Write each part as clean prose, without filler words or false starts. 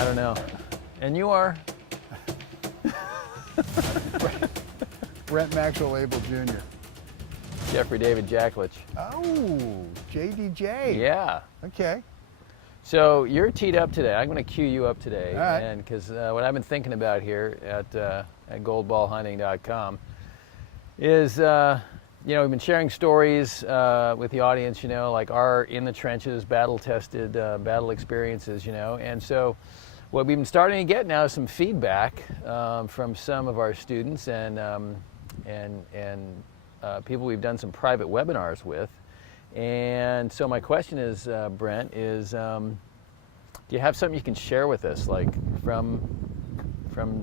I don't know. And you are? Brent Abel Jr. Jeffrey David Jacklich. Oh, JDJ. Yeah. Okay. So you're teed up today. I'm going to cue you up today. All right. And because what I've been thinking about here at goldballhunting.com is, we've been sharing stories with the audience, like our in the trenches, battle-tested battle experiences, And so what we've been starting to get now is some feedback from some of our students and people we've done some private webinars with. And so my question is, Brent, is do you have something you can share with us, like from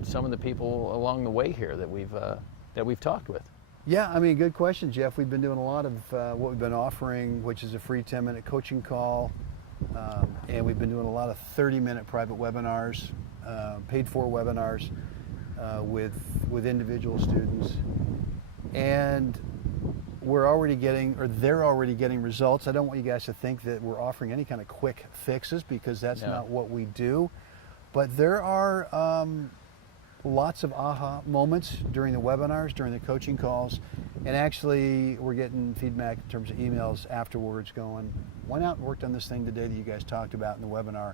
some of the people along the way here that we've talked with? Yeah, I mean, good question, Jeff. We've been doing a lot of what we've been offering, which is a free 10-minute coaching call, and we've been doing a lot of 30-minute private webinars, paid-for webinars with individual students, and they're already getting results. I don't want you guys to think that we're offering any kind of quick fixes, because that's not what we do. But there are lots of aha moments during the webinars, during the coaching calls, and actually we're getting feedback in terms of emails afterwards going, went out and worked on this thing today that you guys talked about in the webinar.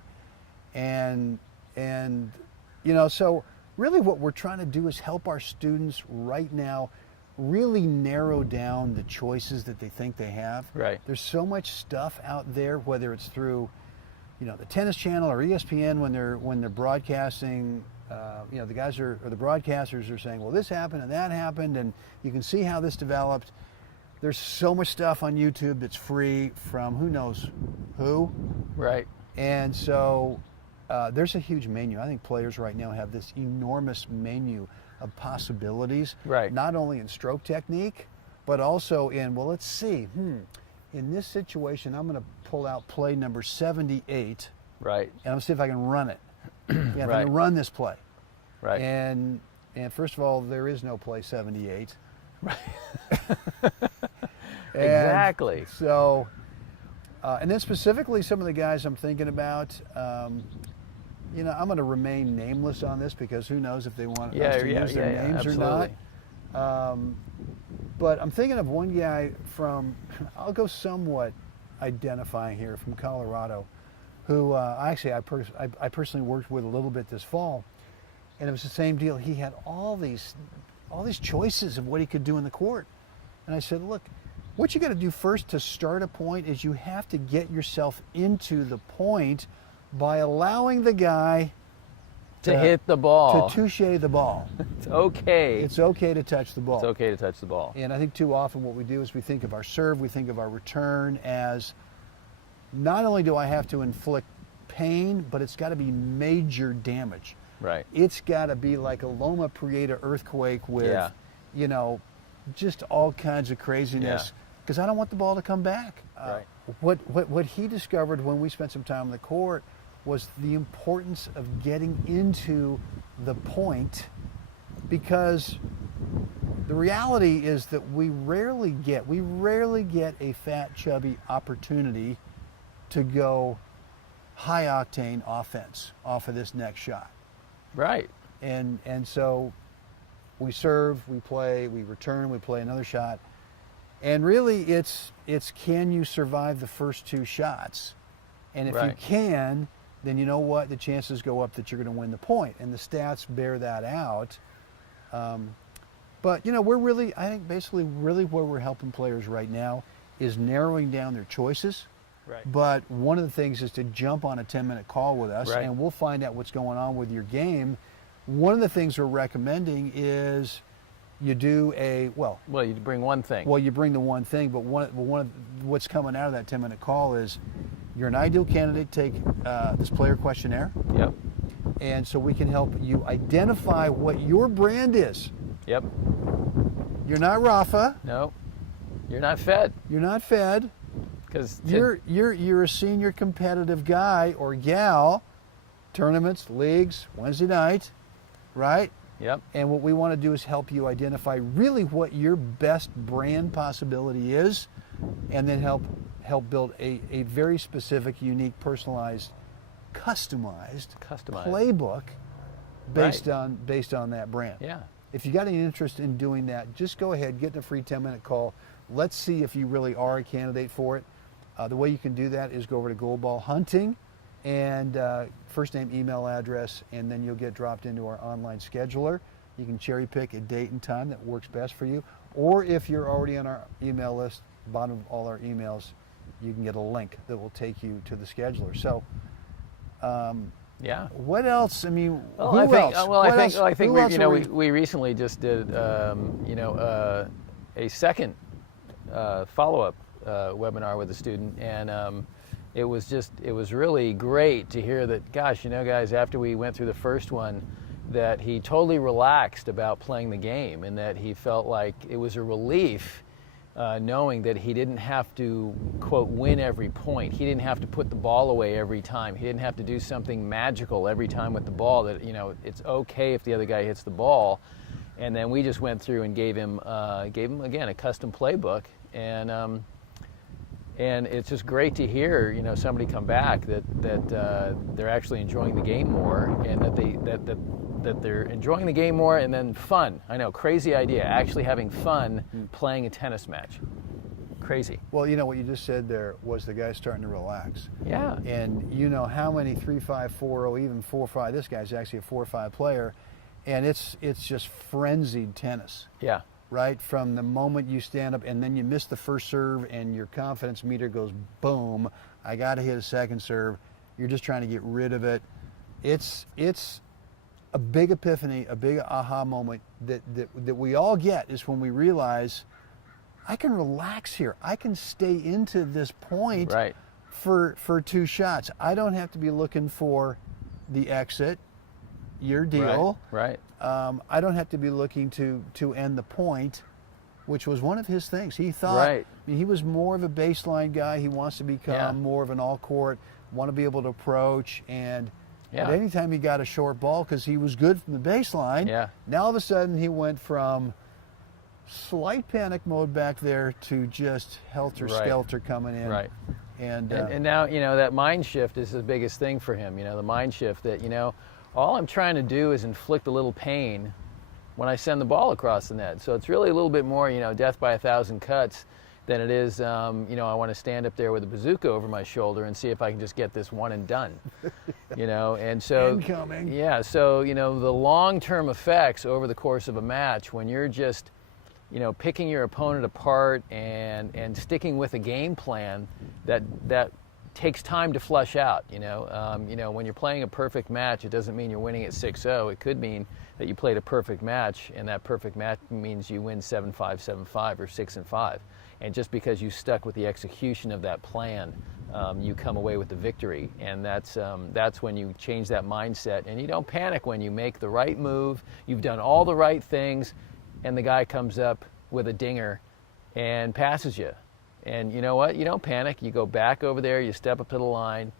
And so really what we're trying to do is help our students right now really narrow down the choices that they think they have. Right. There's so much stuff out there, whether it's through, the Tennis Channel or ESPN when they're broadcasting. The guys or the broadcasters are saying, well, this happened and that happened, and you can see how this developed. There's so much stuff on YouTube that's free from who knows who. Right. And so there's a huge menu. I think players right now have this enormous menu of possibilities, right, not only in stroke technique, but also in, well, let's see, in this situation, I'm going to pull out play number 78, right, and I'm going to see if I can run it. If I right, can run this play. Right. And first of all, there is no play 78. Right. Exactly. So, and then specifically some of the guys I'm thinking about, I'm going to remain nameless on this because who knows if they want us to use their names or not. But I'm thinking of one guy I'll go somewhat identifying here, from Colorado, who I personally worked with a little bit this fall, and it was the same deal. He had all these choices of what he could do in the court, and I said, look, what you got to do first to start a point is you have to get yourself into the point by allowing the guy to hit the ball, to touche the ball. It's okay. It's okay to touch the ball. It's okay to touch the ball. And I think too often what we do is we think of our serve, we think of our return as, not only do I have to inflict pain, but it's got to be major damage. Right. It's got to be like a Loma Prieta earthquake with, just all kinds of craziness, because I don't want the ball to come back. Right. What he discovered when we spent some time on the court was the importance of getting into the point, because the reality is that we rarely get a fat, chubby opportunity to go high octane offense off of this next shot. Right. And so we serve, we play, we return, we play another shot. And really it's can you survive the first two shots? And if you can, then you know what? The chances go up that you're going to win the point. And the stats bear that out. But, we're really, I think basically really where we're helping players right now is narrowing down their choices. Right. But one of the things is to jump on a 10-minute call with us, right, and we'll find out what's going on with your game. One of the things we're recommending is you do you bring one thing. Well, you bring the one thing, but one of what's coming out of that 10-minute call is you're an ideal candidate to take this player questionnaire. Yep. And so we can help you identify what your brand is. Yep. You're not Rafa. No. You're not Fed. You're not Fed. Because you're a senior competitive guy or gal, tournaments, leagues, Wednesday night, right? Yep. And what we want to do is help you identify really what your best brand possibility is, and then help build a very specific, unique, personalized customized Customized. playbook based Right. on that brand. Yeah. If you got any interest in doing that, just go ahead, get a free 10-minute call. Let's see if you really are a candidate for it. The way you can do that is go over to Gold Ball Hunting and first name, email address, and then you'll get dropped into our online scheduler. You can cherry pick a date and time that works best for you. Or if you're already on our email list, bottom of all our emails, you can get a link that will take you to the scheduler. So, Yeah. what else? I mean, Well, who I think, else? well, What I think, else? well, I think Who we, else you are know, we- we recently just did, a second follow-up webinar with a student, and it was really great to hear that, gosh, you know, guys, after we went through the first one, that he totally relaxed about playing the game, and that he felt like it was a relief knowing that he didn't have to, quote, win every point. He didn't have to put the ball away every time. He didn't have to do something magical every time with the ball, that, you know, it's okay if the other guy hits the ball. And then we just went through and gave him again, a custom playbook. And it's just great to hear, you know, somebody come back that they're actually enjoying the game more, and that they're enjoying the game more, and then fun. I know, crazy idea, actually having fun playing a tennis match. Crazy. Well, you know what you just said there was the guy starting to relax. Yeah. And you know how many 3-5, 4-0, even 4-5. This guy's actually a 4-5 player, and it's just frenzied tennis. Yeah. Right? From the moment you stand up and then you miss the first serve and your confidence meter goes boom, I got to hit a second serve. You're just trying to get rid of it. It's a big epiphany, a big aha moment that we all get is when we realize I can relax here. I can stay into this point Right. for 2 shots. I don't have to be looking for the exit, your deal. Right. I don't have to be looking to end the point, which was one of his things. He thought, Right. I mean, he was more of a baseline guy. He wants to become Yeah. more of an all-court, want to be able to approach, and Yeah. at any time he got a short ball, because he was good from the baseline, Yeah. now all of a sudden he went from slight panic mode back there to just helter-skelter coming in. Right. And now, you know, that mind shift is the biggest thing for him. You know, the mind shift that, you know, all I'm trying to do is inflict a little pain when I send the ball across the net. So it's really a little bit more, you know, death by 1,000 cuts than it is, you know, I want to stand up there with a bazooka over my shoulder and see if I can just get this one and done. You know, and so Incoming. Yeah, so, you know, the long-term effects over the course of a match, when you're just, you know, picking your opponent apart and sticking with a game plan that takes time to flush out. You know, when you're playing a perfect match, it doesn't mean you're winning at 6-0. It could mean that you played a perfect match, and that perfect match means you win 7-5, 7-5, or 6-5. And just because you stuck with the execution of that plan, you come away with the victory. And that's when you change that mindset, and you don't panic when you make the right move. You've done all the right things, and the guy comes up with a dinger and passes you. And you know what? You don't panic. You go back over there, you step up to the line,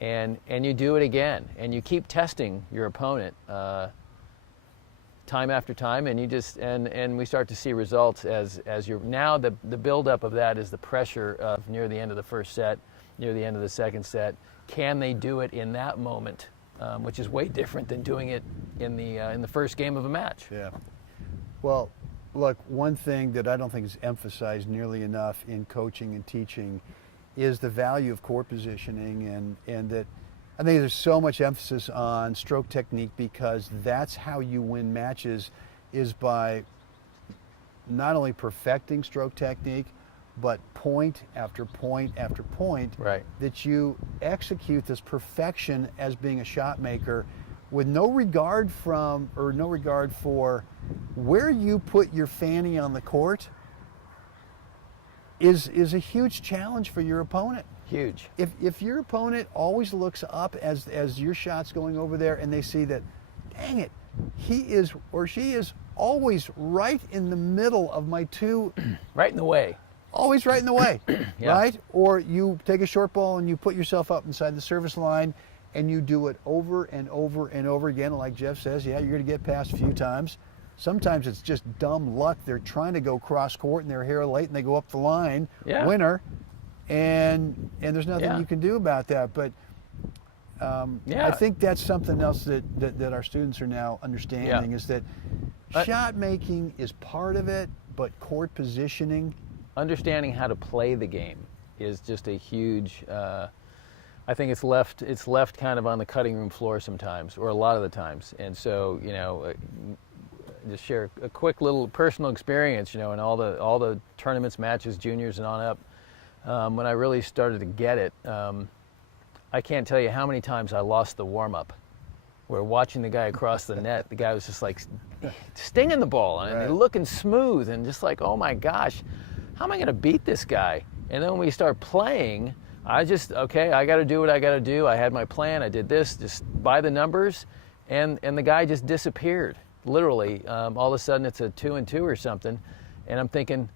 and you do it again. And you keep testing your opponent time after time, and you just and we start to see results as you're now the buildup of that is the pressure of near the end of the first set, near the end of the second set. Can they do it in that moment, which is way different than doing it in the first game of a match. Yeah. Well, look, one thing that I don't think is emphasized nearly enough in coaching and teaching is the value of court positioning, and that I think there's so much emphasis on stroke technique, because that's how you win matches, is by not only perfecting stroke technique, but point after point after point, Right. that you execute this perfection as being a shot maker, with no regard for where you put your fanny on the court is a huge challenge for your opponent. Huge. If your opponent always looks up as your shot's going over there, and they see that, dang it, he is or she is always right in the middle of my two, Right in the way. always right in the way, Yeah. right? Or you take a short ball and you put yourself up inside the service line, and you do it over and over and over again. Like Jeff says, yeah, you're going to get past a few times. Sometimes it's just dumb luck. They're trying to go cross court and they're here late and they go up the line, Yeah. winner, and there's nothing Yeah. you can do about that. But Yeah. I think that's something else that our students are now understanding is that shot making is part of it, but court positioning. Understanding how to play the game is just a huge. I think it's left kind of on the cutting room floor sometimes, or a lot of the times. And so, just share a quick little personal experience, in all the tournaments, matches, juniors, and on up. When I really started to get it, I can't tell you how many times I lost the warm up. We're watching the guy across the net. The guy was just like stinging the ball and looking smooth, and just like, oh my gosh, how am I going to beat this guy? And then when we start playing, I got to do what I got to do. I had my plan. I did this, just by the numbers, and the guy just disappeared. Literally, all of a sudden it's a 2-2 or something, and I'm thinking,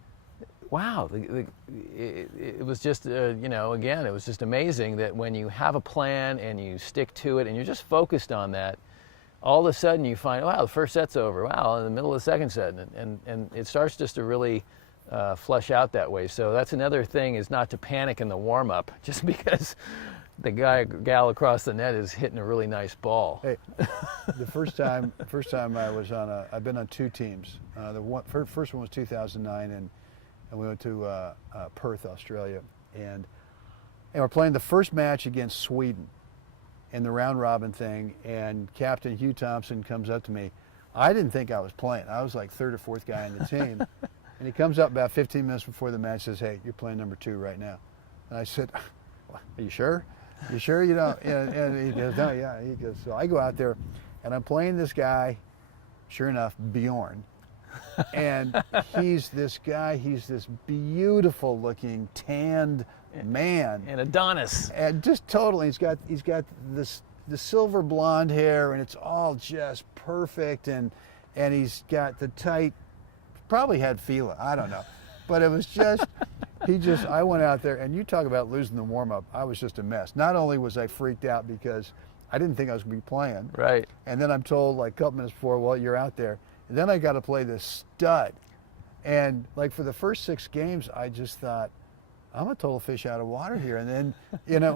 wow, it was just, again, it was just amazing that when you have a plan and you stick to it and you're just focused on that, all of a sudden you find, wow, the first set's over. Wow, in the middle of the second set, and it starts just to really flesh out that way. So that's another thing, is not to panic in the warm-up just because the gal across the net is hitting a really nice ball. Hey, the first time I was I've been on two teams. The first one was 2009, and we went to Perth, Australia, and we're playing the first match against Sweden in the round robin thing, and Captain Hugh Thompson comes up to me. I didn't think I was playing. I was like third or fourth guy on the team. And he comes up about 15 minutes before the match, says, "Hey, you're playing number 2 right now." And I said, "Are you sure? You sure you don't?" And he goes, "No, yeah." He goes, so I go out there, and I'm playing this guy, sure enough, Bjorn. And he's this guy, he's this beautiful looking, tanned man. And Adonis. And just totally, he's got the silver blonde hair, and it's all just perfect, and he's got the tight, probably had Fila, I don't know. But it was just, I went out there, and you talk about losing the warm-up, I was just a mess. Not only was I freaked out because I didn't think I was going to be playing. Right. And then I'm told like a couple minutes before, well, you're out there. And then I got to play this stud. And like for the first 6 games, I just thought, I'm a total fish out of water here. And then,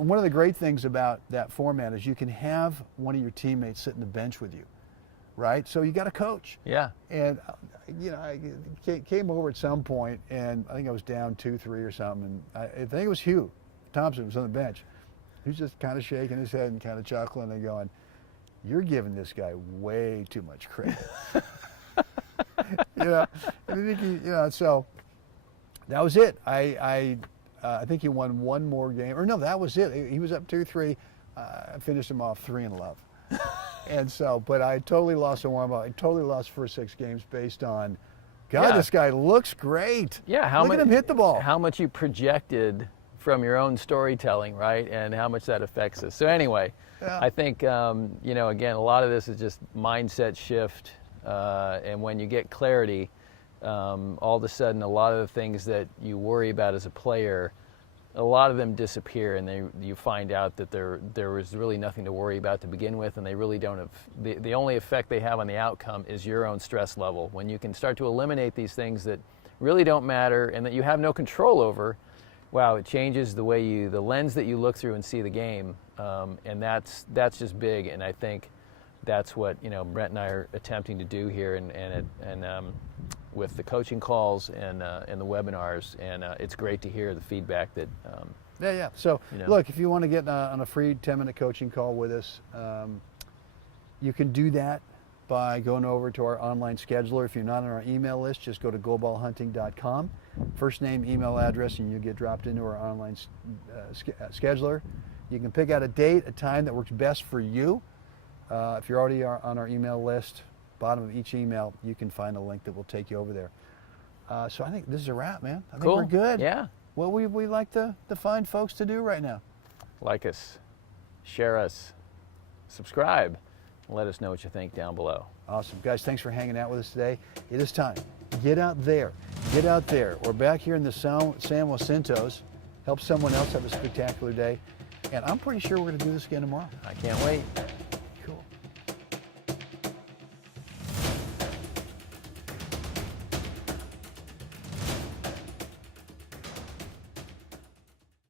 one of the great things about that format is you can have one of your teammates sit in the bench with you, right? So you got a coach. Yeah. And, I came over at some point, and I think I was down 2-3 or something. And I think it was Hugh Thompson was on the bench. He was just kind of shaking his head and kind of chuckling and going, "You're giving this guy way too much credit." So that was it. I think he won one more game, or no, that was it. He was up 2-3. I finished him off 3-love. And so, but I totally lost the warm-up. I totally lost the first 6 games based on, God, this guy looks great. Yeah, look at him hit the ball. How much you projected from your own storytelling, right, and how much that affects us. So anyway, I think again, a lot of this is just mindset shift, and when you get clarity, all of a sudden, a lot of the things that you worry about as a player, a lot of them disappear, and you find out that there was really nothing to worry about to begin with, and they really don't have, the only effect they have on the outcome is your own stress level. When you can start to eliminate these things that really don't matter and that you have no control over, wow, it changes the lens that you look through and see the game, and that's just big. And I think that's what Brent and I are attempting to do here, and with the coaching calls and the webinars, and it's great to hear the feedback that. So look, if you want to get on a free 10-minute coaching call with us, you can do that by going over to our online scheduler. If you're not on our email list, just go to goalballhunting.com, first name, email address, and you get dropped into our online scheduler. You can pick out a date, a time that works best for you. If you're already on our email list, bottom of each email, you can find a link that will take you over there. So I think this is a wrap, man. I think we're good. Yeah. What we like to find folks to do right now? Like us, share us, subscribe, and let us know what you think down below. Awesome. Guys, thanks for hanging out with us today. It is time. Get out there. Get out there. We're back here in the San Jacintos. Help someone else have a spectacular day. And I'm pretty sure we're going to do this again tomorrow. I can't wait.